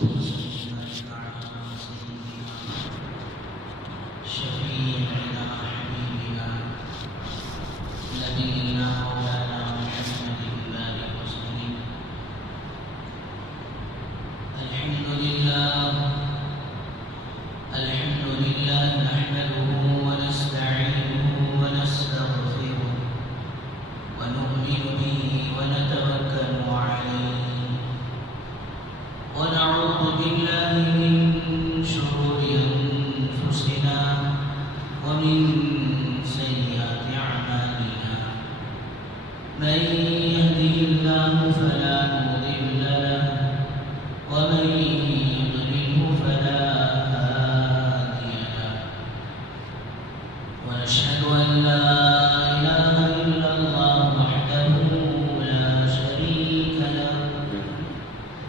وسلم على سيدنا شفيعنا حبيبنا نبينا مولانا محمد وآله وسلم. الحمد لله نحمده ونستعينه ونستغفره ونؤمن به ونتوكل عليه ونعوذ بالله من شرور أنفسنا ومن سيئات أعمالنا. من يهده الله فلا مضل له ومن يضلله فلا هادي له. ونشهد أن لا إله إلا الله وحده لا شريك له.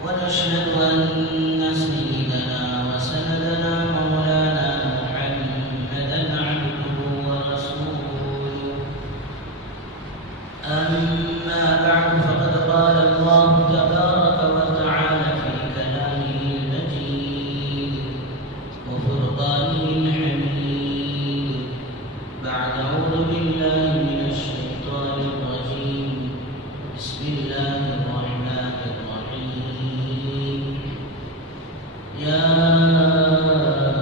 ونشهد أن سيدنا وسندنا مولانا محمدا عبده ورسوله. أما بعد فقد قال الله تبارك وتعالى في كلامه المجيد وفرقانه الحميد بعد أعوذ بالله من الشيطان الرجيم. بسم الله الرحمن الرحيم. يا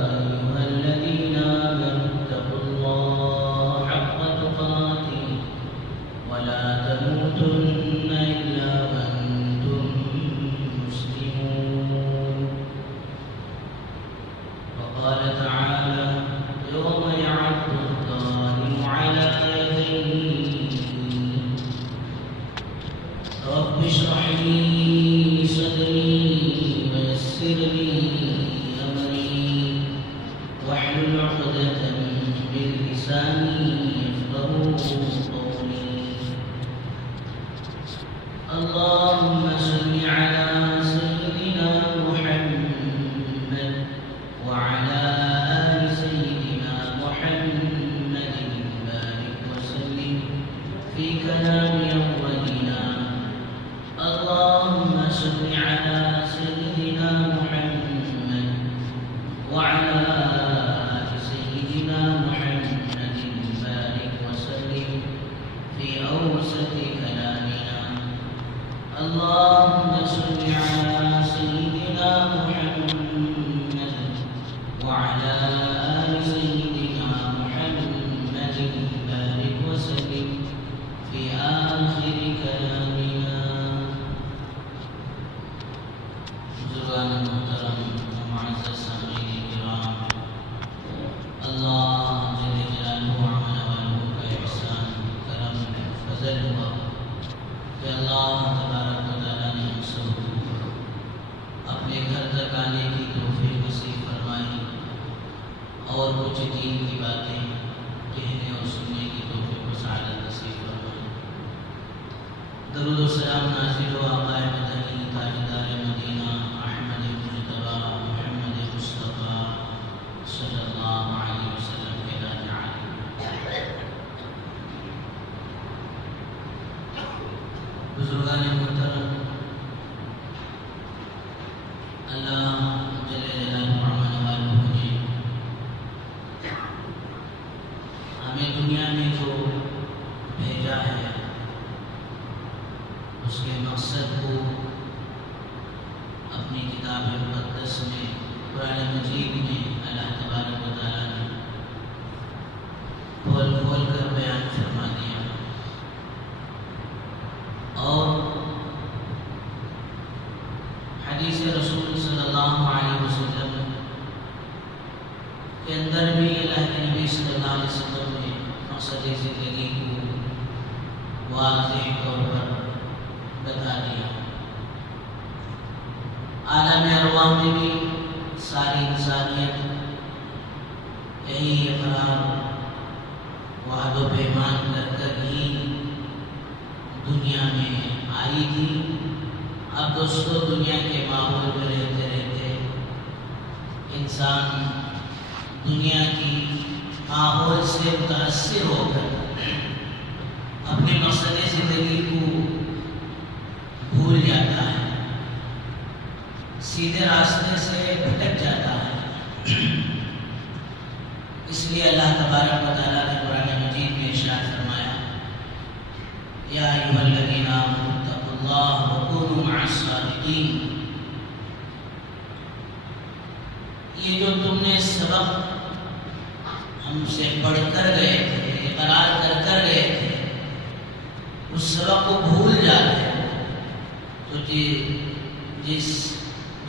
أيها الذين آمنوا اتقوا الله حق تقاته ولا تموتن إلا وأنتم مسلمون. وقال تعالى يوم يعض الظالم على يديه رب اشرح لي صدري ويسر لي أمري واحلل عقدة من لساني يفقهوا قولي. اللهم صل على سيدنا محمد وعلى آل سيدنا محمد بارك وسلم في كلام أولنا. اللهم صل على سيدنا محمد وعلى آل سيدنا محمد بارك وسلم في أوسط كلامنا. اللهم صل على سيدنا محمد وعلى آل سيدنا محمد بارك وسلم في آخر كلامنا. بزرگان محترم معزز سامعین کرام، اللہ جل جلالہ وعلا والہ کا احسان کرم فضل ہوا کہ اللہ تبارک و تعالیٰ نے ہم سب کو اپنے گھر تک آنے کی توفیق نصیب فرمائی اور کچھ دین کی باتیں کہنے اور سننے کی توفیق و سعادت نصیب فرمائی. درود و سلام نازل ہو آقا مدنی تاجدار مدینہ احمد مجتبی محمد مصطفیٰ صلی اللہ علیہ وسلم کے ذات عالی. بزرگان محترم، اللہ جل جلالہ وعلا والہ نے ہمیں دنیا میں جو بھیجا ہے اس کے مقصد کو اپنی کتاب مقدس میں قرآن مجید میں اللہ تبارک و تعالیٰ نے کھول کھول کر بیان فرما دیا. اور حدیث رسول صلی اللہ علیہ وسلم کے اندر بھی اللہ کے نبی صلی اللہ علیہ وسلم نے مقصد زندگی کو واضح طور پر بتا دیا. عالم ارواح میں بھی ساری انسانیت یہی اقرار وعد و پیمان کر کر ہی دنیا میں آئی تھی. اب دوستو دنیا کے ماحول میں رہتے رہتے انسان دنیا کی ماحول سے متاثر ہو کر اپنے مقصد زندگی کو بھول جاتا ہے. سیدھے راستے سے بھٹک جاتا ہے۔ اس لیے اللہ تبارک و تعالیٰ نے قرآن مجید میں ارشاد فرمایا، یا ایھا الذین آمنوا اتقوا اللہ وکونوا مع الصادقین۔ یہ جو تم نے سبق ہم سے پڑھ کر گئے تھے، اقرار کر کر گئے تھے، اس سبق کو بھول جاتے ہو تو جس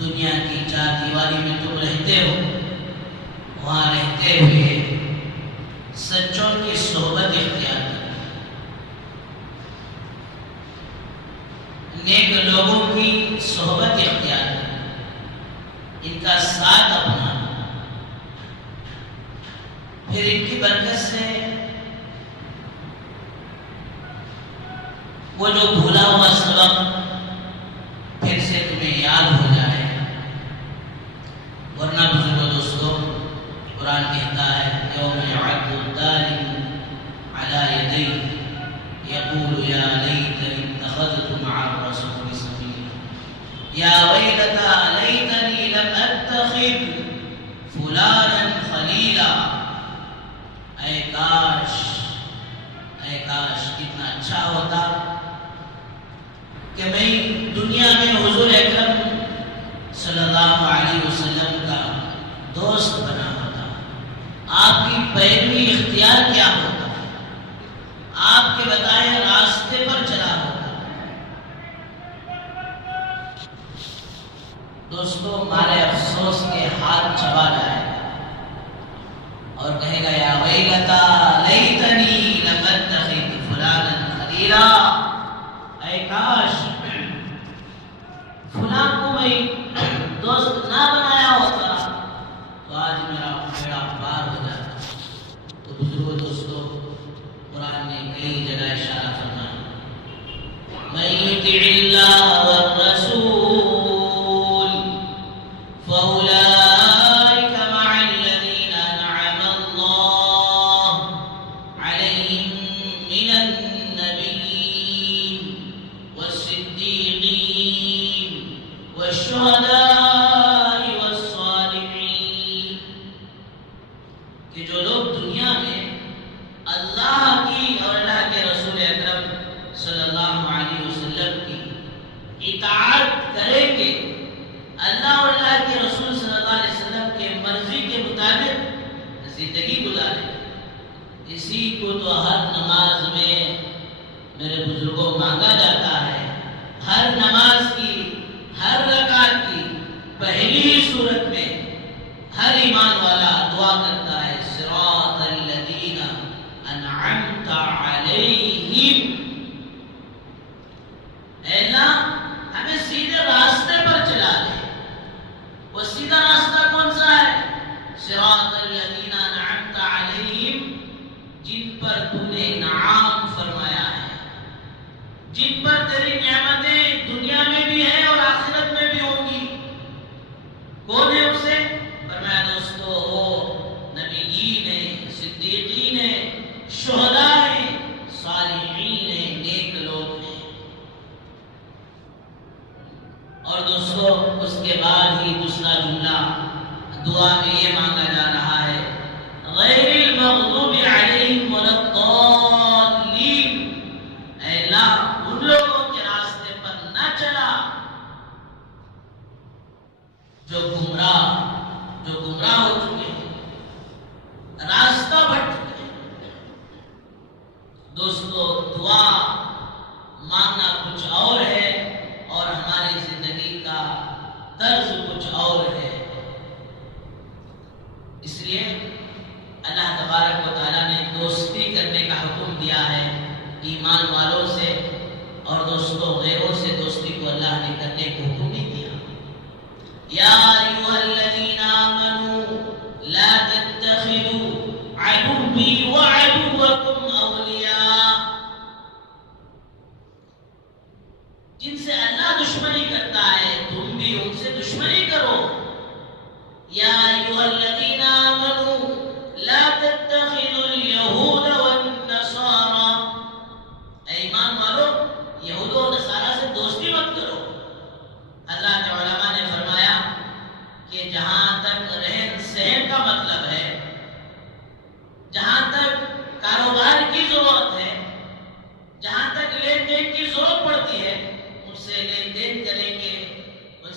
دنیا کی چار دیواری میں تم رہتے ہو، وہاں رہتے ہوئے سچوں کی صحبت اختیار کرو، نیک لوگوں کی صحبت اختیار کرو، ان کا ساتھ اپنانا، پھر ان کی برکت سے وہ جو بھولا ہوا سبق پھر سے تمہیں یاد ہو جائے۔ ورنہ بزرگوں دوستوں، قرآن کہتا ہے یوم یعض الظالم علی یدیہ یقول یا لیتنی اتخذت مع الرسول سبیلا یا ویلتی لیتنی لم اتخذ فلانا خلیلا۔ اے کاش کتنا اچھا ہوتا کہ میں دنیا میں حضور اکرم صلی اللہ علیہ وسلم کا دوست بنا ہوتا، آپ کی پیروی اختیار کیا ہوتا، آپ کے بتائے راستے پر چلا ہوتا۔ دوستوں، مارے افسوس کے ہاتھ چبا جائے گا اور کہے گا یا ویلتا لیتنی لم اتخذ فلانا خلیلا۔ اے کاش فلاں کو میں دوست نہ بنایا ہوتا تو آج میرا بیڑا پار ہو جاتا۔ تو بزرگوں دوستوں، قرآن نے کئی جگہ اشارہ فرمایا، من یطع اللہ والرسول فاولئک مع الذین انعم اللہ علیہم من النبیین والصدیقین والشہداء والصالحین، کہ جو لوگ دنیا میں اللہ کی اور اللہ کے رسول اکرم صلی اللہ علیہ وسلم کی اطاعت کریں گے، اللہ اور اللہ کے رسول صلی اللہ علیہ وسلم کے مرضی کے مطابق زندگی گزاریں گے، اسی کو تو ہر نماز میں میرے بزرگوں مانگا جاتا ہے۔ ہر نماز کی، ہر رکعت کی پہلی صورت میں ہر ایمان والا دعا کرتا ہے، صراط الذین انعمت علیہم۔ اے اللہ ہمیں سیدھے راستے پر چلا دے۔ وہ سیدھا راستہ کون سا ہے؟ صراط الذین انعمت علیہم، جن پر تو نے انعام فرمایا ہے، جن پر تیری نعمتیں دنیا میں بھی ہیں اور آخرت میں بھی ہوں گی۔ کون ہے اسے؟ فرمایا دوستو، وہ نبیین ہیں، صدیقین ہیں، شہداء ہیں، صالحین ہیں، نیک لوگ ہیں۔ اور دوستو، اس کے بعد ہی دوسرا جملہ دعا میں یہ مانگا جا رہا ہے، غیر المغضوب علیہم ولا الضالین۔ اے اللہ ان لوگوں کے راستے پر نہ چلا جو گمراہ ہو چکے ہیں، راستہ بھٹ چکے ہیں۔ دوستو، دعا مانگنا کچھ اور ہے اور ہماری زندگی کا طرز کچھ اور ہے۔ اس لیے اللہ تبارک و تعالیٰ نے دوستی کرنے کا حکم دیا ہے ایمان والوں سے، اور دوستوں غیروں سے دوستی کو اللہ نے کرنے کو حکم نہیں دیا۔ یا ایھا الذین آمنوا لا تتخذوا عدوی وعدوکم اولیاء، جن سے اللہ دشمنی کرتا ہے تم بھی ان سے دشمنی کرو۔ یا ایھا الذین آمنوا لا تتخذوا اليہود والنصارى، اے ایمان والو یہود و نصارہ سے دوستی مت کرو۔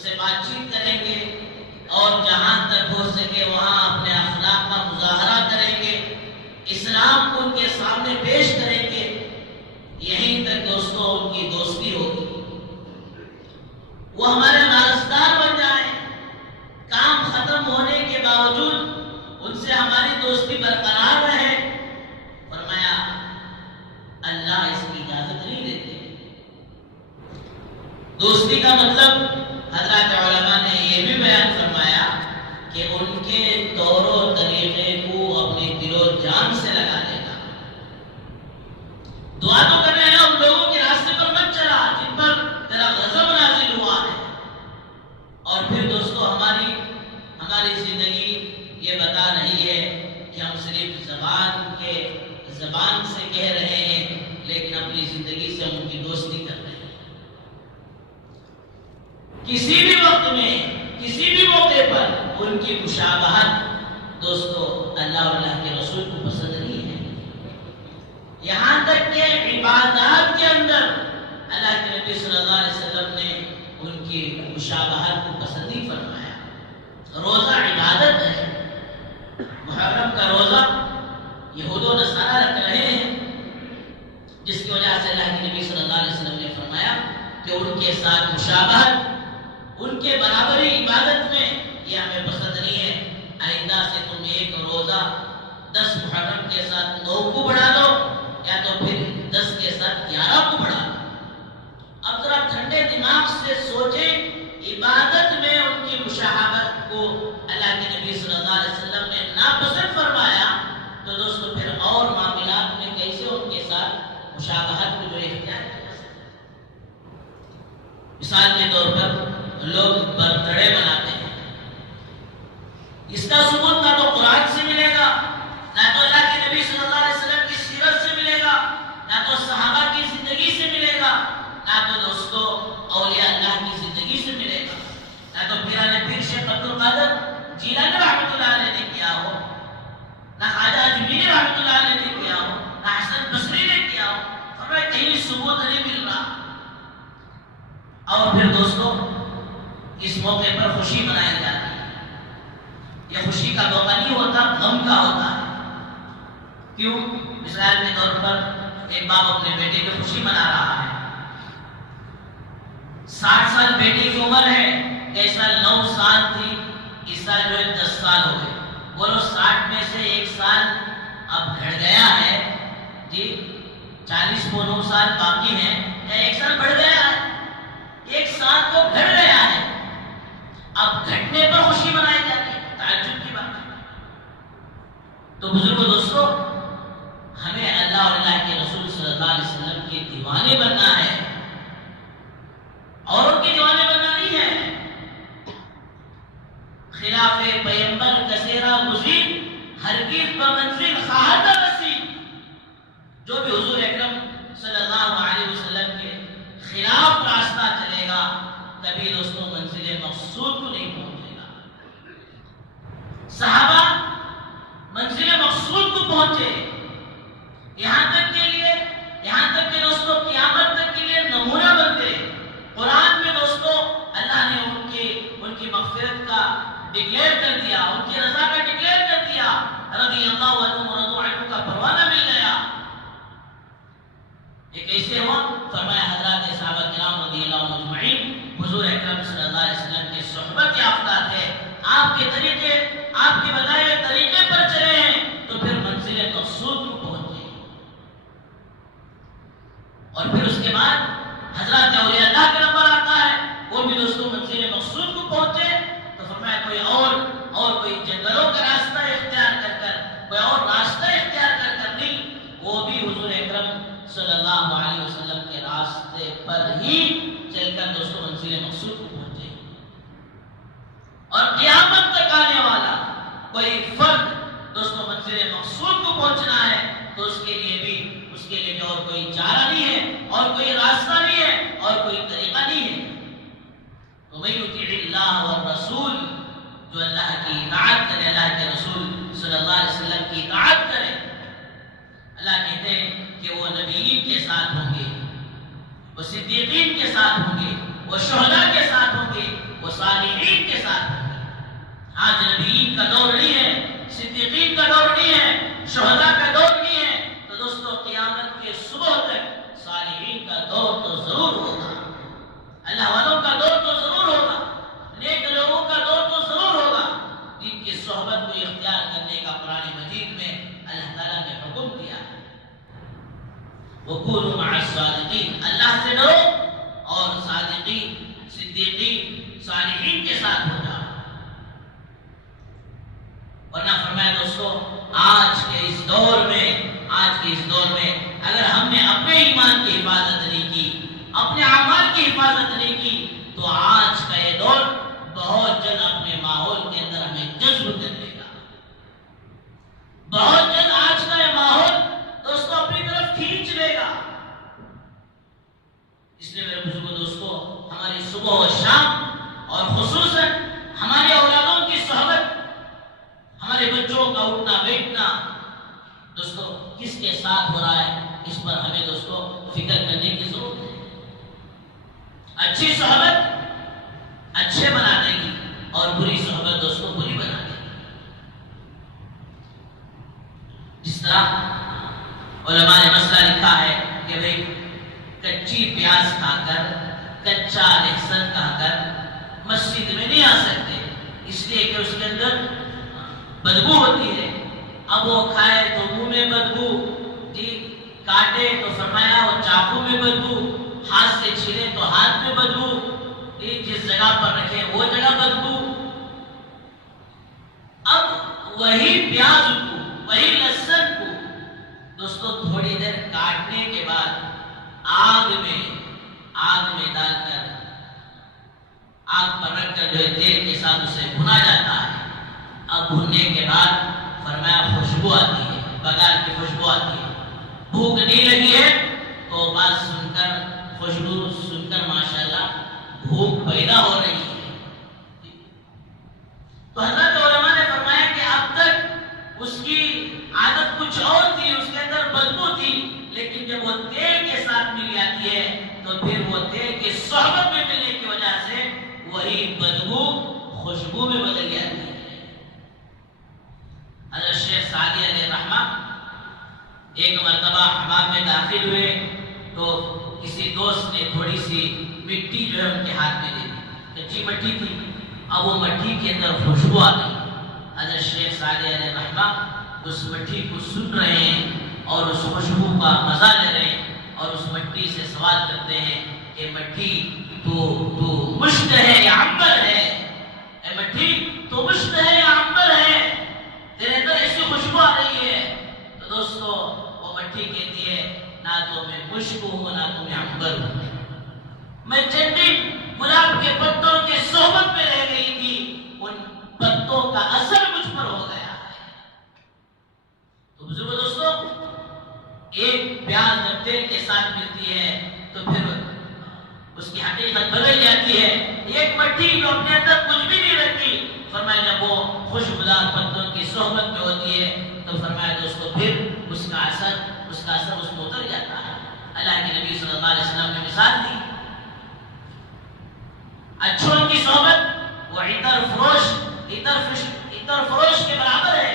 سے بات چیت کریں گے اور جہاں تک ہو سکے وہاں اپنے اخلاق کا مظاہرہ کریں گے، اسلام کو ان کے سامنے پیش کریں گے، یہیں تک دوستوں ان کی دوستی ہوگی۔ وہ ہمارے وارثدار بن جائیں، کام ختم ہونے کے باوجود ان سے ہماری دوستی برقرار رہے۔ فرمایا اللہ اس کی اجازت نہیں دیتے۔ دوستی کا مطلب حضرات علماء نے یہ بھی بیان فرمایا کہ ان کے طور و طریقے کو اپنے دل و جان سے لگا لینا۔ دعا تو کر رہے ہیں ان لوگوں کے راستے پر مت چلا جن پر تیرا غضب نازل ہوا ہے۔ اور پھر دوستو ہماری زندگی یہ بتا رہی ہے کہ ہم صرف زبان سے کہہ رہے ہیں لیکن اپنی زندگی سے ان کی دوستی کر رہے ہیں۔ کسی بھی وقت میں کسی بھی موقع پر ان کی مشابہت دوستو اللہ اور اللہ کے رسول کو پسند نہیں ہے۔ یہاں تک کہ عبادات کے اندر اللہ کے نبی صلی اللہ علیہ وسلم نے ان کی مشابہت کو پسند نہیں فرمایا۔ روزہ عبادت ہے، محرم کا روزہ یہود و نصارہ رکھ رہے ہیں، جس کی وجہ سے اللہ کے نبی صلی اللہ علیہ وسلم نے فرمایا کہ ان کے ساتھ مشابہت، ان کے برابری عبادت میں یہ ہمیں پسند نہیں ہے۔ آئندہ سے تم ایک روزہ 10 محرم کے ساتھ 9 کو بڑھا دو یا تو پھر 10 کے ساتھ 11 کو بڑھا دو۔ اب ذرا ٹھنڈے دماغ سے سوچیں، عبادت میں ان کی مشابہت کو اللہ کے نبی صلی اللہ علیہ وسلم نے ناپسند فرمایا تو دوستو پھر اور معاملات میں کیسے ان کے ساتھ مشابہت کو جو اختیار کیا سکتے ہیں۔ مثال کے طور پر لوگ برتھ ڈے مناتے ہیں، اس کا ثبوت نہ تو قرآن سے ملے گا، نہ تو اللہ کے نبی صلی اللہ علیہ وسلم کی سیرت سے ملے گا، نہ تو صحابہ کی زندگی سے ملے گا، نہ تو دوستو اولیاء اللہ کی زندگی سے ملے گا، نہ تو پیران پیر شیخ عبد القادر جیلانی رحمۃ اللہ علیہ نے کیا ہو، نہ خواجہ اجمیری رحمۃ اللہ علیہ نے کیا ہو، نہ حسن بصری نے کیا ہو۔ فرمایا کہیں ثبوت نہیں مل رہا۔ اور پھر دوستو اس موقع پر خوشی منائی جاتی ہے، یہ خوشی کا موقع نہیں ہوتا، غم کا ہوتا ہے۔ کیوں؟ مثال کے طور پر ایک باپ اپنے بیٹے کی خوشی منا رہا ہے، 60 سال بیٹے کی عمر ہے، اس سال 9 سال تھی، اس سال جو ہے 10 سال ہو گئے۔ بولو 60 میں سے 1 سال اب گھڑ گیا ہے جی، 40 کو 9 سال باقی ہیں، 1 سال بڑھ گیا ہے، 1 سال تو گھڑ گیا ہے، اب گھٹنے پر خوشی منائی جاتی ہے، تعجب کی بات ہے۔ تو بزرگوں دوستو ہمیں اللہ اور اللہ کے رسول صلی اللہ علیہ وسلم کے دیوانے بننا ہے اور ان کے دیوانے بننا نہیں ہے۔ خلاف پیمبر کثیرہ گزین ہرگز بمنزل خواہد رسی، جو بھی حضور اکرم صلی اللہ علیہ وسلم کے خلاف راستہ چلے گا کبھی دوستوں منزل مقصود کو نہیں پہنچے گا۔ صحابہ منزل مقصود کو پہنچے، یہاں تک کہ دوستوں قیامت تک کے لیے نمونہ بنتے۔ قرآن میں دوستوں اللہ نے ان کی مغفرت کا ڈکلیئر کر دیا، ان کی رضا کا ڈکلیئر کر دیا، رضی اللہ عنہم ورضوا عنہ کا پروانہ مل گیا۔ یہ کیسے ہوا؟ فرمایا حضرات صحابہ کرام رضی اللہ عنہم اجمعین حضور اکرم صلی اللہ علیہ وسلم کے صحبت یافتہ تھے، آپ کے طریقے، آپ کے بتائے ہوئے طریقے پر چلے ہیں تو پھر منزل مقصود کو پہنچے۔ اور پھر اس کے بعد حضرات اولیاء اللہ کا نمبر آتا ہے، وہ بھی دوستوں منزل مقصود کو پہنچے تو فرمایا کوئی کوئی جنگلوں کا راستہ اختیار کر کوئی اور راستہ اختیار کر نہیں، وہ بھی حضور اکرم صلی اللہ علیہ وسلم کے راستے پر ہی چل کر دوستوں منزل مقصود کو پہنچے۔ اور قیامت تک آنے والا کوئی فرد دوستوں منزل مقصود کو پہنچنا ہے تو اس کے لیے بھی اور کوئی چارہ نہیں ہے، اور کوئی راستہ نہیں ہے، اور کوئی طریقہ نہیں ہے۔ تو میں یطیع اللہ والرسول، جو اللہ کی اطاعت کرے، اللہ کے رسول صلی اللہ علیہ وسلم کی اطاعت کرے، اللہ کہتے ہیں کہ وہ نبیین کے ساتھ ہوں گے، وہ صدیقین کے ساتھ ہوں گے، وہ شہداء کے ساتھ ہوں گے، وہ صالحین کے ساتھ ہو جاؤ. ورنہ فرمایا دوستو آج کے اس دور میں اگر ہم نے اپنے ایمان کی حفاظت نہیں کی، اپنے اعمال کی حفاظت نہیں کی، تو آج کا یہ دور بہت جلد اپنے ماحول کے اندر ہمیں جذب کر لے گا. بہت جلد آج کا یہ ماحول دوستو اپنی طرف کھینچ لے گا. اس لیے میرے بزرگوں دوستو ہماری صبح و شام اور خصوصاً ہمارے اولادوں کی صحبت، ہمارے بچوں کا اٹھنا بیٹھنا دوستو کس کے ساتھ ہو رہا ہے، اس پر ہمیں دوستو فکر کرنے کی ضرورت ہے. اچھی صحبت اچھے بنا دے گی اور بری صحبت دوستو بری بنا دے گی. جس طرح علماء نے مسئلہ لکھا ہے کہ بھئی کچی پیاز کھا کر، کچا لہسن کھا کر مسجد میں نہیں آ سکتے، اس لیے کہ اس کے اندر بدبو ہوتی ہے. اب وہ کھائے تو منہ میں بدبو، جی کاٹے تو فرمایا وہ چاقو میں بدبو، ہاتھ سے چھیلے تو ہاتھ میں بدبو، جس جگہ پر رکھے وہ جگہ بدبو. اب وہی پیاز کو، وہی لہسن کو دوستو تھوڑی دیر کاٹنے کے بعد آگ میں ڈال کر، آگ پر رکھ کر جو ہے تیل کے ساتھ اسے بھنا جاتا ہے. اب بھننے کے بعد فرمایا خوشبو آتی ہے، بگار کی خوشبو آتی ہے. بھوک نہیں لگی ہے تو بات سن کر، خوشبو سن کر ماشاءاللہ بھوک پیدا ہو رہی ہے. تو حضرت علماء نے فرمایا کہ اب تک اس کی عادت کچھ اور تھی، اس کے اندر بدبو تھی، لیکن جب وہ تیل کے ساتھ مل جاتی ہے تو پھر وہ تیل کی صحبت میں ملنے کی وجہ سے وہی بدبو خوشبو میں بدل جاتی ہے. حضرت شیخ سعدی علیہ رحمہ ایک مرتبہ حمام میں داخل ہوئے تو کسی دوست نے تھوڑی سی مٹی جو ہے ان کے ہاتھ میں دے دی، کچی مٹی تھی. اب وہ مٹی کے اندر خوشبو آ گئی. حضرت شیخ سعدی علیہ رحمہ اس مٹی کو سن رہے ہیں اور اس خوشبو کا مزہ لے رہے ہیں اور اس مٹی سے سوال کرتے ہیں کہ مٹی تو مشک ہے یا عنبر ہے؟ اے مٹی تو مشک ہے یا عنبر ہے؟ تیرے اندر ایسی خوشبو آ رہی ہے. تو دوستو وہ مٹی کہتی ہے نہ تو میں مشک ہوں نہ تو میں عنبر ہوں، میں چند دن گلاب کے پتوں کے صحبت میں رہ گئی تھی، ان پتوں کا اثر مجھ پر ہو گیا ہے. تو بزرگو دوستو ایک پیاز جب تیل کے ساتھ ملتی ہے تو پھر اس کی حقیقت بدل جاتی ہے. ایک مٹی جو اپنے اندر کچھ بھی نہیں رکھتی، فرمایا جب وہ خوشبودار پتوں کی صحبت میں ہوتی ہے تو فرمایا دوستو پھر اس کا اثر اس میں اتر جاتا ہے. اللہ کے نبی صلی اللہ علیہ وسلم نے مثال دی، اچھوں کی صحبت وہ عطر فروش کے برابر ہے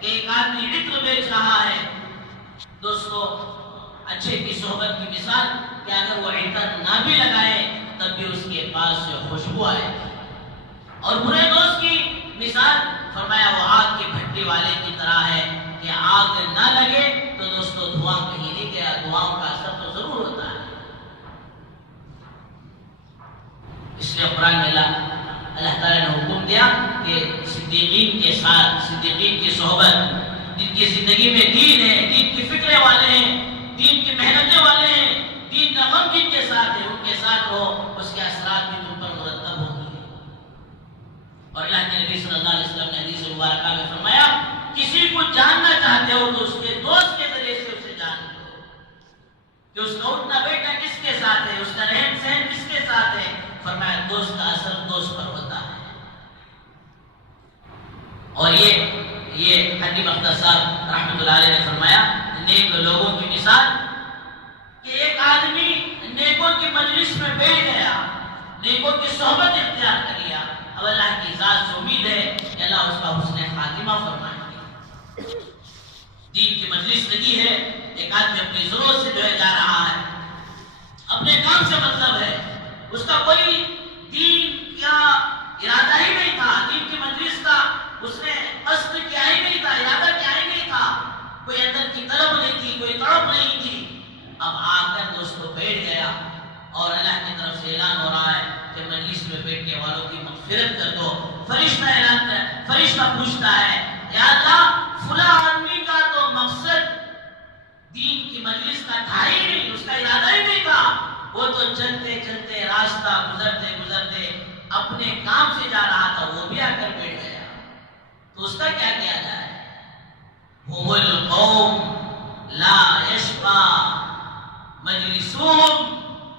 کہ ایک آدمی عطر بیچ رہا ہے. دوستو اچھے کی صحبت کی مثال کہ اگر وہ عطر نہ بھی لگائے تب بھی اس کے پاس سے خوشبو آئے. اور برے دوست کی مثال فرمایا وہ آگ کی بھٹی والے کی طرح ہے کہ آگ نہ لگے تو دوستو دھواں کہیں نہیں گیا، دھواں کا اثر تو ضرور ہوتا ہے. اس لیے قرآن میں اللہ تعالیٰ نے حکم دیا کہ صدیقین کے ساتھ، صدیقین کی صحبت، جن کی زندگی میں دین ہے، دین کی فکرے والے ہیں، دین کی محنتیں والے ہیں، دین کا غم جن کے ساتھ ہے ان کے ساتھ ہو، اس کے اثرات بھی تم پر مرتب ہوں گے. اور اللہ کے نبی صلی اللہ علیہ وسلم نے حدیث مبارکہ میں فرمایا کسی کو جاننا چاہتے ہو تو اس کے دوست کے ذریعے سے اسے جان لو کہ اس کا اٹھنا بیٹھنا کس کے ساتھ ہے، اس کا رہن سہن کس کے ساتھ ہے. فرمایا دوست کا اثر دوست پر ہوتا ہے. اور یہ حکیم اختر صاحب رحمۃ اللہ علیہ نے فرمایا نیک لوگوں کی مثال کہ ایک آدمی نیکوں کی مجلس میں بیٹھ گیا، نیکوں کی صحبت اختیار کر لیا. اب اللہ کی ذات سے امید ہے کہ اللہ اس کا حسن خاتمہ فرمائے گا. دین کی مجلس لگی ہے، ایک آدمی اپنی ضرورت سے جو ہے جا رہا ہے، اپنے کام سے مطلب ہے، اس کا کوئی دین کا ارادہ ہی نہیں تھا، دین کی مجلس کا اس نے قصد کیا ہی نہیں تھا، ارادہ کیا ہی نہیں تھا، کوئی اندر کی طلب نہیں تھی، کوئی تڑپ نہیں تھی. اب آ کر دوستوں بیٹھ گیا اور اللہ کی طرف سے اعلان ہو رہا ہے کہ مجلس میں بیٹھنے والوں کی مغفرت کر دو. فرشتہ پوچھتا ہے یا اللہ فلاں آدمی کا تو مقصد دین کی مجلس کا تھا ہی نہیں، اس کا ارادہ ہی نہیں تھا، وہ تو چلتے چلتے راستہ گزرتے گزرتے اپنے کام سے جا رہا تھا، وہ بھی آ کر بیٹھ گیا، تو اس کا کیا کیا جائے؟ هم القوم لا یشقی مجلسهم،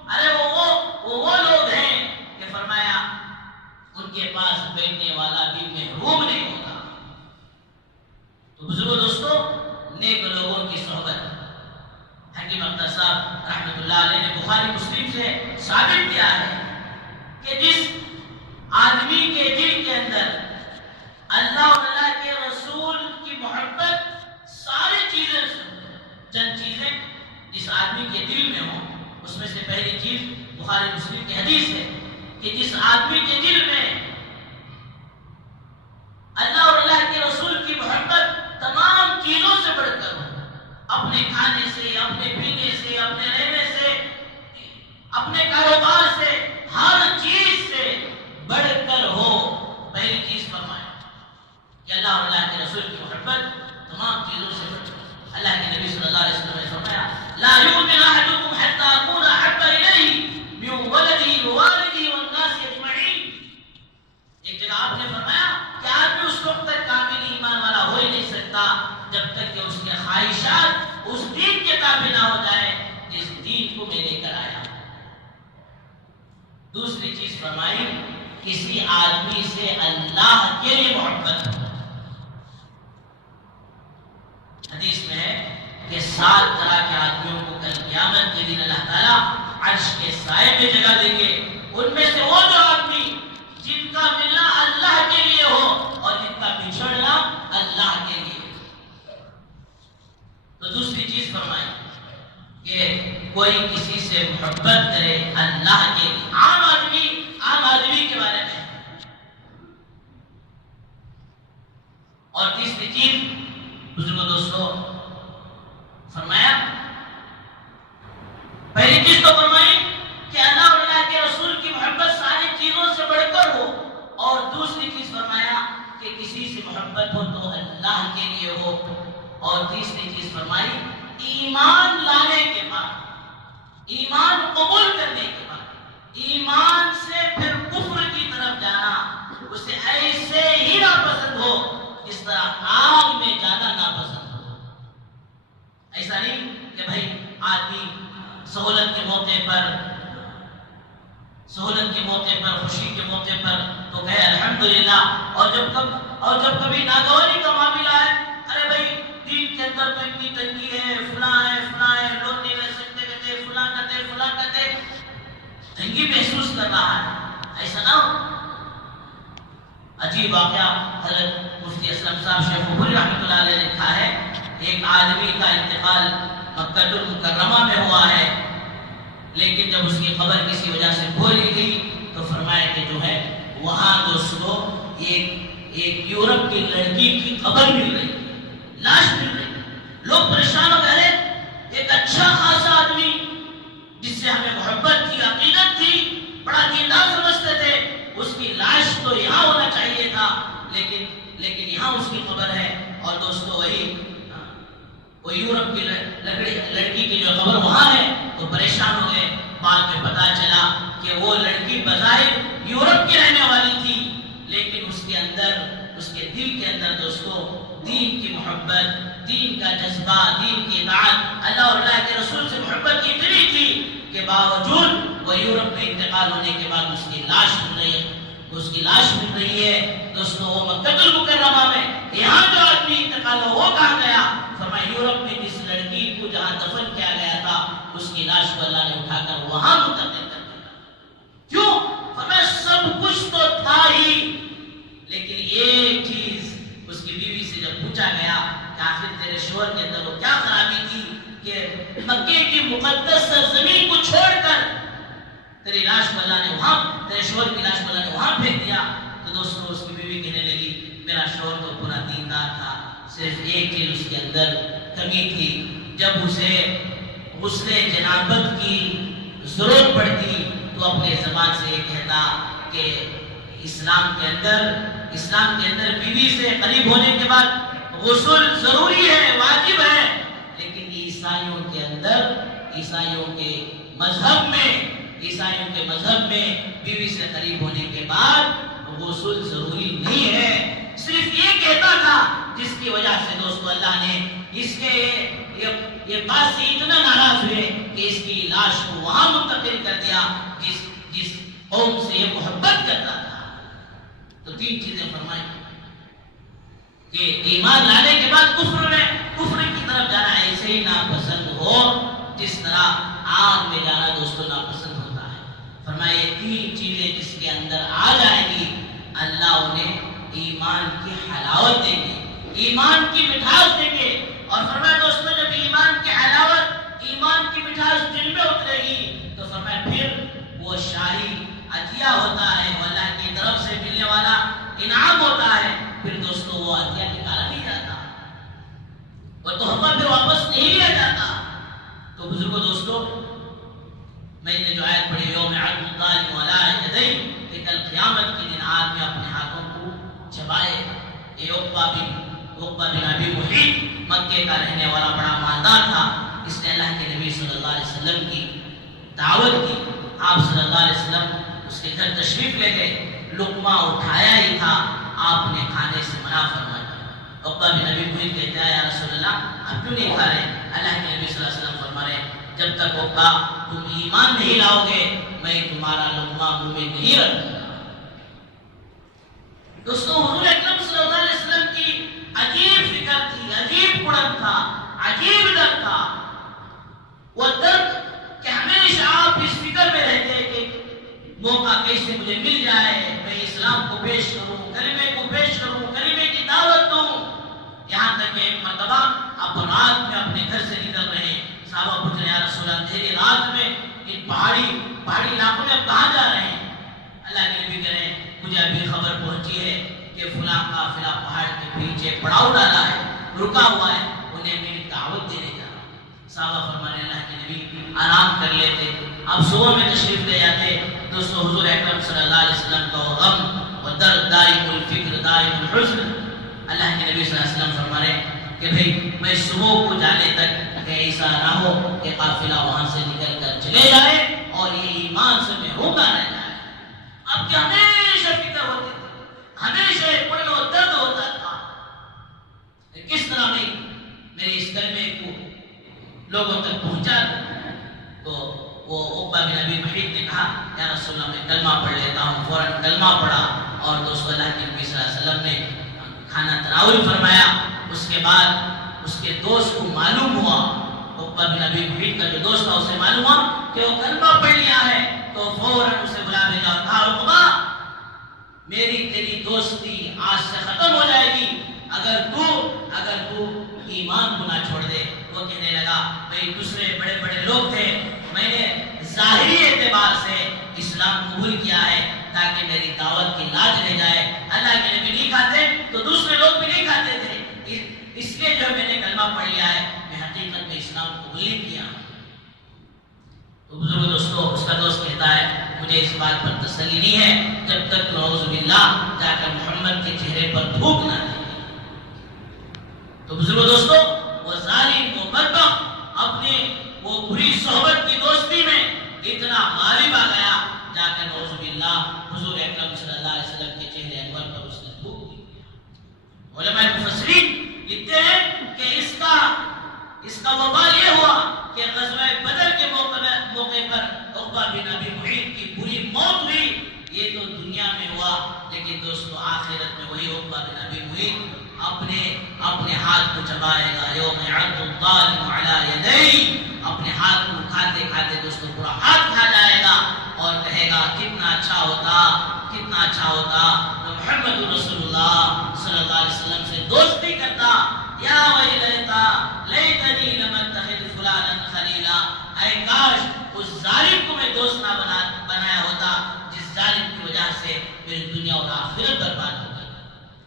ارے وہ لوگ ہیں کہ فرمایا ان کے پاس بیٹھنے والا بھی محروم نہیں ہوتا. تو بزرگوں دوستو، نیک لوگوں کی صحبت، حکیم اختر صاحب رحمۃ اللہ علیہ نے بخاری مسلم سے ثابت کیا ہے کہ جس آدمی کے دل کے اندر اللہ اور اللہ کے رسول کی محبت، ساری چیزیں، چند چیزیں جس آدمی کے دل میں ہوں، اس میں سے پہلی چیز بخاری مسلم کی حدیث ہے کہ جس آدمی کے دل میں اللہ اور اللہ کے رسول کی محبت تمام چیزوں سے بڑھ کر ہو، اپنے کھانے سے، اپنے پینے سے، اپنے رہنے سے، اپنے کاروبار سے، ہر چیز سے بڑھ کر ہو، پہلی چیز فرمائے کہ اللہ اور اللہ کے رسول کی محبت تمام چیزوں سے بڑھ کر. اللہ کے نبی صلی اللہ علیہ وسلم نے فرمایا لا یؤمن احدکم حتی اکون احب الیہ من ولدہ ووالدہ والناس اجمعین. ایک جگہ آپ نے فرمایا کہ آدمی اس وقت تک کامل ایمان والا ہو ہی نہیں سکتا جب تک کہ اس کے خواہشات اس دین کے تابع نہ ہو جائے جس دین کو میں لے کر آیا. دوسری چیز فرمائی کسی آدمی سے اللہ کے لیے محبت. حدیث میں ہے کہ 7 طرح کے آدمیوں کو کل قیامت کے دن اللہ تعالیٰ عرش کے سائے میں جگہ دیں گے. ان میں سے وہ جو آدمی جن کا ملنا اللہ کے لیے ہو اور جن کا بچھڑنا اللہ کے لیے. تو دوسری چیز فرمائی کہ کوئی کسی سے محبت کرے اللہ کے لیے، عام آدمی کے بارے میں. اور تیسری چیز بزرگوں دوستو فرمایا، پہلی چیز تو فرمائی کہ اللہ اور اللہ کے رسول کی محبت ساری چیزوں سے بڑھ کر ہو، اور دوسری چیز فرمایا کہ کسی سے محبت ہو تو اللہ کے لیے ہو، اور تیسری چیز فرمائی ایمان لانے کے بعد، ایمان قبول کرنے کے بعد، ایمان سے پھر کفر کی طرف جانا اسے ایسے ہی ناپسند ہو جس طرح آگ میں جانا ناپسند ہو. ایسا نہیں کہ بھائی آدمی سہولت کے موقع پر خوشی کے موقع پر تو کہے الحمدللہ، اور جب کبھی ناگواری کا معاملہ ہے، ارے بھائی دین کے اندر تو اتنی تنگی ہے، فلاں ہے، لوگ نہیں رہ سکتے، کہتے فلاں کہتے تنگی محسوس کر رہا ہے. ایسا نہ ہو. عجیب واقعہ حضرت مفتی اسلم صاحب شیخ پوری رحمۃ اللہ علیہ نے لکھا ہے، ایک آدمی کا انتقال مکہ المکرمہ میں ہوا ہے، لیکن جب اس کی قبر کسی وجہ سے کھول لی گئی تو فرمایا کہ جو ہے وہاں دوستو ایک یورپ کی لڑکی کی قبر مل رہی، لاش مل رہی. لوگ پریشان ہو گئے، ایک اچھا خاصا آدمی جس سے ہمیں محبت تھی، عقیدت تھی، بڑا دیندار سمجھتے تھے، اس کی لاش تو یہاں ہونا چاہیے تھا، لیکن یہاں اس کی قبر ہے. اور دوستو وہ یورپ کی لڑکی کی جو قبر وہاں ہے تو پریشان ہو گئے. بعد میں پتا چلا کہ وہ لڑکی بظاہر یورپ کی رہنے والی تھی، لیکن اس کے دل کے اندر دوستو دین کی محبت، دین کا جذبہ، دین کی اطاعت، اللہ اور اللہ کے رسول سے محبت اتنی تھی کہ باوجود وہ یورپ میں انتقال ہونے کے بعد اس کی لاش مل رہی ہے. دوستو وہ مکہ المکرمہ میں یہاں جو آدمی انتقال ہو وہ کہاں گیا؟ فرمایا یورپ میں جس لڑکی کو جہاں دفن کیا گیا تھا اس کی لاش کو اللہ نے اٹھا کر وہاں منتقل کر دیا. کیوں؟ فرمایا سب کچھ تو تھا ہی، لیکن ایک چیز اس کی بیوی سے جب پوچھا گیا کہ آخر تیرے شوہر کے اندر وہ کیا خرابی تھی کہ مکے کی مقدس سرزمین کو چھوڑ کر تیری لاش کو اللہ نے وہاں، تیرے شوہر کی لاش کو اللہ نے وہاں پھینک دیا. تو دوستو اس کی بیوی کہنے لگی میرا شوہر تو پورا دیندار تھا، صرف ایک چیز اس کے اندر کمی تھی، جب اسے غسل جنابت کی ضرورت پڑتی تو اپنے زبان سے یہ کہتا کہ اسلام کے اندر بیوی سے قریب ہونے کے بعد غسل ضروری ہے، واجب ہے، لیکن عیسائیوں کے مذہب میں بیوی سے قریب ہونے کے بعد غسل ضروری نہیں ہے۔ صرف یہ کہتا تھا، جس کی وجہ سے دوستو اللہ نے اس کے یہ بات سے اتنا ناراض ہوئے کہ اس کی لاش کو وہاں منتقل کر دیا جس قوم سے یہ محبت کرتا تھا۔ تو تین چیزیں فرمائی کہ ایمان لانے کے بعد کفر کی طرف جانا ایسے ہی ناپسند ہو جس طرح آگ میں جانا دوستو ناپسند ہوتا ہے۔ فرمایا یہ تین چیزیں جس کے اندر آ جائیں گی اللہ انہیں ایمان کی حلاوت دیں گے، ایمان کی مٹھاس دیں گے۔ اور فرمایا دوستو جب ایمان کی حلاوت، ایمان کی مٹھاس دل میں اترے گی تو فرمایا پھر وہ شاہی عطیہ ہوتا ہے، وہ اللہ کی طرف سے ملنے والا انعام ہوتا ہے، پھر دوستو وہ عطیہ نکالا نہیں جاتا، وہ تحفہ پھر واپس نہیں لیا جاتا۔ تو بزرگو دوستو میں نے جو آیت پڑھی یوم عرض الظالم علی یدیہ کہ کل قیامت کے دن آدمی اپنے ہاتھوں کو چبائے گا۔ یہ عقبہ بن ابی محیط مکے کا رہنے والا بڑا مالدار تھا، اس نے اللہ کے نبی صلی اللہ علیہ وسلم کی دعوت کی۔ آپ صلی اللہ علیہ وسلم اس کے گھر تشریف لے گئے، لقمہ اٹھایا ہی تھا، آپ نے کھانے سے منع فرما دیا۔ عقبہ بن ابی محیط کہتا ہے یا رسول اللہ آپ کیوں نہیں کھا رہے؟ اللہ کے نبی صلی اللہ علیہ وسلم فرما رہے جب تک عقبہ تم ایمان نہیں لاؤ گے میں تمہارا لقمہ منہ میں نہیں رکھوں گا۔ دوستو حضور اکرم صلی اللہ علیہ وسلم کی عجیب فکر تھی، عجیب قرب تھا، عجیب درد تھا۔ وہ درد کہ ہمیشہ آپ اس فکر میں رہتے کہ موقع کیسے مجھے مل جائے، میں اسلام کو پیش کروں، کلمے کو پیش کروں، کلمے کی دعوت دوں۔ یہاں تک کہ ایک مرتبہ آپ رات میں اپنے گھر سے نکل رہے ہیں، صحابہ پوچھ رہے ہیں یا رسول اللہ اندھیری رات میں ان پہاڑی علاقوں میں آپ کہاں جا رہے ہیں؟ اللہ کے نبی کہہ رہے ہیں مجھے ابھی خبر پہنچی ہے کہ فلاں قافلہ پہاڑ کے پیچھے پڑاؤ ڈالا ہے، رکا ہوا ہے، انہیں میری دعوت دینے جا رہا ہوں۔ صحابہ فرمانے اللہ کے نبی آرام کر لیتے، اب صبح میں تشریف لے جاتے۔ دوستو حضور اکرم صلی اللہ علیہ وسلم کا وہ غم و درد دائم الفکر دائم الحزن، اللہ کے نبی صلی اللہ علیہ وسلم فرمانے کہ بھئی میں صبح کو جانے تک کہ ایسا نہ ہو کہ قافلہ وہاں سے نکل کر چلے جائے اور یہ ایمان سے محروم نہ رہ جائے۔ اب کہ ہمیشہ فکر ہوتی تھی، ہمیشہ کوئی وہ درد ہوتا تھا کس طرح میں میرے اس کلمے کو لوگوں تک پہنچا دوں۔ تو وہ عقبہ بن ابی محیط نے کہا یا رسول اللہ میں کلمہ پڑھ لیتا ہوں، فوراً کلمہ پڑھا اور دوستو اللہ کے نبی صلی اللہ علیہ وسلم نے کھانا تناول فرمایا۔ اس کے بعد اس کے دوست کو معلوم ہوا، عقبہ بن ابی محیط کا جو دوست تھا اسے معلوم ہوا کہ وہ کلمہ پڑھ لیا ہے، تو فوراً اسے بلا بھیجا اور کہا عقبہ میری تیری دوستی آج سے ختم ہو جائے گی اگر تو ایمان کو نہ چھوڑ دے۔ وہ کہنے لگا بھئی دوسرے بڑے بڑے لوگ تھے، میں نے ظاہری اعتبار سے اسلام قبول کیا ہے تاکہ میری دعوت کی لاج رہ جائے۔ اللہ کے نبی نہیں کھاتے تو دوسرے لوگ بھی نہیں کھاتے تھے، اس لیے جو میں نے کلمہ پڑھ لیا ہے، میں حقیقت میں اسلام قبول نہیں کیا۔ تو بزرگ دوستو اس کا دوست کہتا ہے مجھے اس بات پر تسلی نہیں ہے جب تک نعوذ باللہ جا کر محمد کے چہرے پر تھوک نہ دے۔ تو بزرگ دوستو وہ ظالم وہ بدبخت اپنے وہ بری صحبت کی دوستی میں اتنا غالب آ گیا جا کر نعوذ باللہ حضور اکرم صلی اللہ علیہ وسلم کے چہرے انور پر اس نے تھوک دیا۔ علماء مفسرین لکھتے ہیں کہ اس کا وبال یہ ہوا کہ غزوہ بدر کے موقع پر عقبہ بن ابی محیط کی بری موت ہوئی۔ یہ تو دنیا میں ہوا، لیکن دوستو آخرت میں وہی عقبہ بن ابی محیط اپنے ہاتھ کو چبائے گا۔ یوم یعض الظالم علی یدیہ، اپنے ہاتھ کو کھاتے کھاتے دوستو پورا ہاتھ کھا جائے گا اور کہے گا کتنا اچھا ہوتا تو محمد رسول اللہ صلی اللہ علیہ وسلم سے دوستی کرتا۔ یا ویلیتا لیتنی لم اتخذ فلانا خلیلا، اے کاش اس ظالم کو میں دوست نہ بنایا ہوتا جس ظالم کی وجہ سے میری دنیا اور آخرت برباد ہو گئی۔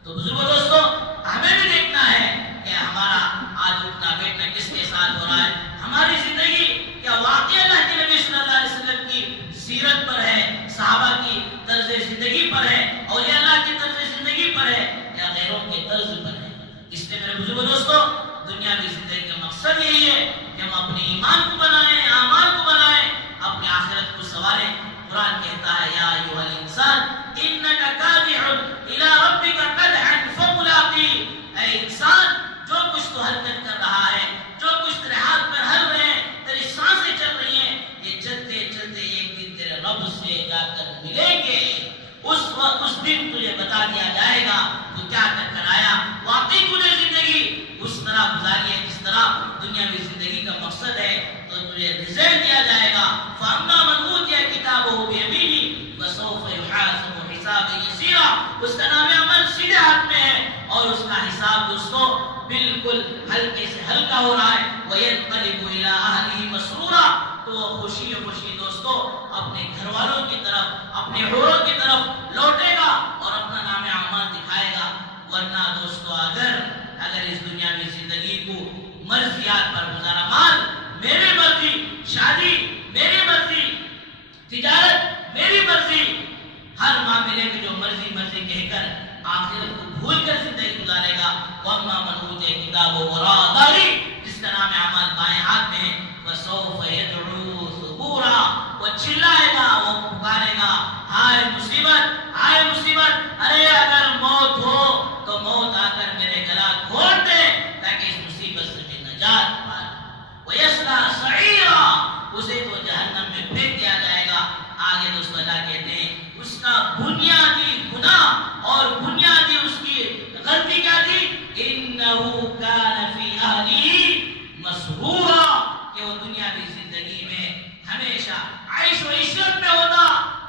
تو بزرگوں دوستو ہمیں بھی دیکھنا ہے کہ ہمارا آج اٹھنا بیٹھنا کس کے ساتھ ہو رہا ہے، ہماری زندگی کیا واقعی اللہ کے نبی صلی اللہ علیہ وسلم کی سیرت پر ہے، صحابہ کی طرز زندگی پر ہے، اولیاء اللہ کی طرز زندگی پر ہے یا غیروں کے طرز پر ہے؟ اس لیے میرے بزرگ دوستو، دنیاوی زندگی کا مقصد یہی ہے کہ ہم اپنے ایمان کو بنائیں، اعمال کو بنائیں، اپنے آخرت کو سنواریں۔ قرآن کہتا ہے یا ایھا الانسان انک کادح الی ربک کدحا فملاقی، اے انسان جو کچھ تو حرکت کر رہا ہے، جو کچھ تیرے ہاتھ پر ہل رہے ہیں، تیری سانسیں چل رہی ہیں، یہ چلتے چلتے ایک دن تیرے رب سے جا کر ملیں گے۔ اس وقت اس دن تجھے بتا دیا جائے گا تو کیا کر کر آیا، واقعی تجھے زندگی اس طرح گزاری ہے جس طرح دنیاوی زندگی کا مقصد ہے، تو تجھے رزلٹ دیا جائے گا۔ فَأَمَّا مَنْ أُوتِيَ كِتَابَهُ بِيَمِينِهِ فَسَوْفَ يُحَاسَبُ حِسَابًا يَسِيرًا، اس کا نام عمل سیدھے ہاتھ میں ہے اور اس کا حساب دوستو بالکل ہلکے سے ہلکا ہو رہا ہے۔ وَيَنْقَلِبُ إِلَىٰ أَهْلِهِ مَسْرُورًا، تو وہ خوشی خوشی دوستو اپنے گھر والوں کی طرف، اپنے حوروں کی طرف لوٹے گا اور اپنا نام اعمال دکھائے گا۔ ورنہ دوستو اگر اس دنیاوی زندگی کو مرضیات پر گزارا، مال میری مرضی، شادی میری مرضی، تجارت میری مرضی، ہر معاملے میں جو مرضی مرضی کہہ کر آخرت کو بھول کر زندگی گزارے گا۔ وَأَمَّا مَنْ أُوتِيَ كِتَابَهُ وَرَاءَ ظَهْرِهِ، جس کا نام اعمال بائیں ہاتھ میں ہے، فَسَوْفَ يَدْعُو ثُبُورًا، وہ چلائے گا، وہ پکارے گا، ہائے مصیبت، ہائے مصیبت، ارے اگر موت ہو تو موت آ کر میرے گلا گھونٹ دے تاکہ اس مصیبت سے میں نجات پائے۔ وَيَصْلَىٰ سَعِيرًا، اسے تو جہنم میں پھینک دیا جائے گا۔ آگے دوستو اللہ کہتے ہیں اس کا بنیادی گناہ اور بنیادی اس کی غلطی کیا تھی؟ إِنَّهُ كَانَ فِي أَهْلِهِ مَسْرُورًا، کہ وہ دنیاوی زندگی میں ہمیشہ عیش و عشرت میں ہوتا،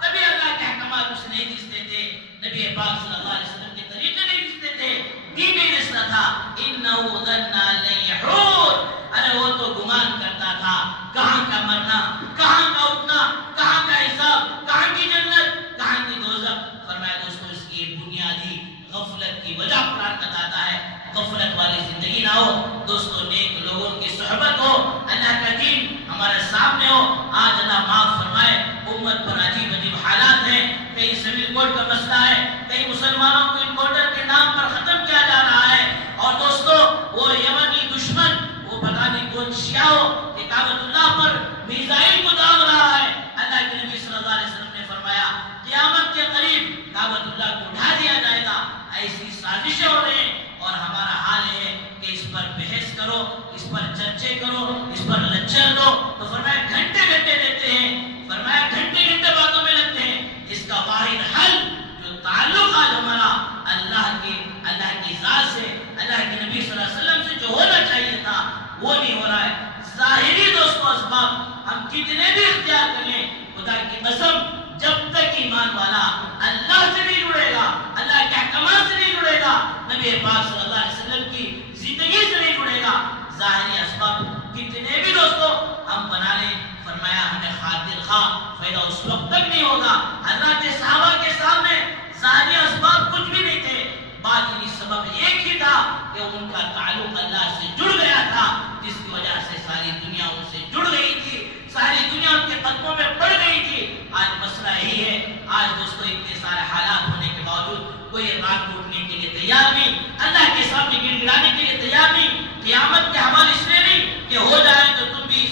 کبھی اللہ کے احکامات اسے نہیں دستے تھے، نبی پاک صلی اللہ علیہ وسلم کے طریقے نہیں دستے تھے، دین نہیں دستا تھا۔ إِنَّهُ ظَنَّ أَن لَّن يَحُورَ، ارے وہ تو گمان کرتا تھا کہاں کا مرنا، کہاں کا اٹھنا، کہاں کا حساب، کہاں کی جنت، کہاں کی دوزخ۔ فرمایا دوستو اس کی بنیادی غفلت کی وجہ قرآن بتاتا ہے، غفلت والی زندگی نہ ہو دوستو، نیک لوگوں کی صحبت ہو، اللہ کا دین ہمارے سامنے ہو۔ آج اللہ معاف فرمائے، امت پر عجیب عجیب حالات ہیں، کہیں سول کوڈ کا مسئلہ ہے، کہیں مسلمانوں کو انکاؤنٹر کے نام پر ختم کیا جا رہا ہے، اور دوستو وہ یمنی دشمن، وہ پتہ نہیں کون شیعہ ہو کہ کعبۃ اللہ پر میزائل کو داغ رہا ہے۔ اللہ کے نبی صلی اللہ علیہ وسلم نے فرمایا قیامت کے قریب کعبۃ اللہ کو اٹھا دیا جائے گا، ایسی سازشیں ہو رہی ہیں، اور ہمارا حال ہے کہ اس پر بحث کرو، اس پر چرچے کرو، اس پر لیکچر دو، تو فرمایا گھنٹے گھنٹے دیتے ہیں، فرمایا گھنٹے گھنٹے باتوں میں لگتے ہیں۔ اس کا واحد حل جو تعلق آج ہمارا اللہ کی ذات سے، اللہ کے نبی صلی اللہ علیہ وسلم سے جو ہونا چاہیے تھا وہ نہیں ہو رہا ہے۔ ظاہری دوستو اسباب ہم کتنے بھی اختیار کر لیں، خدا کی قسم جب تک ایمان والا اللہ سے نہیں جڑے گا، اللہ کے احکامات سے نہیں جڑے گا، نبی پاک صلی اللہ علیہ وسلم کی زندگی سے نہیں جڑے گا، ظاہری اسباب کتنے بھی دوستو ہم بنا لیں، فرمایا ہمیں خاطر خواہ فائدہ اس وقت تک نہیں ہوگا۔ حضرات صحابہ کے سامنے ظاہری اسباب کچھ بھی نہیں تھے، باطنی سبب ایک ہی تھا کہ ان کا تعلق اللہ سے جڑ گیا تھا، جس کی وجہ سے ساری دنیا ان سے جڑ گئی تھی، ساری دنیا ان کے قدموں میں پڑ گئی تھی۔ آج مسئلہ یہی ہے، آج دوستو اتنے سارے حالات ہونے کے باوجود کوئی رات ٹوٹنے کے لیے تیار نہیں، اللہ کے سامنے گڑ گڑانے کے لیے تیار نہیں۔ قیامت کے حوالے اس لیے نہیں کہ ہو جائے تو تم بھی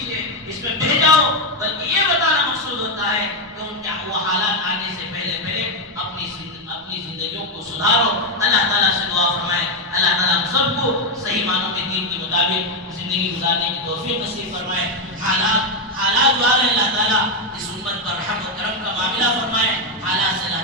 اس میں بہ جاؤ، بلکہ یہ بتانا مقصود ہوتا ہے کہ ان کے وہ حالات آنے سے پہلے اپنی زندگیوں کو سدھارو۔ اللہ تعالیٰ سے دعا فرمائے اللہ تعالیٰ ہم سب کو صحیح معنوں کے دین کے مطابق زندگی گزارنے کی توفیق نصیب فرمائے۔ حالات جو آ رہے ہیں اللہ تعالیٰ اس امت پر رحم و کرم کا معاملہ فرمائے، حالات سے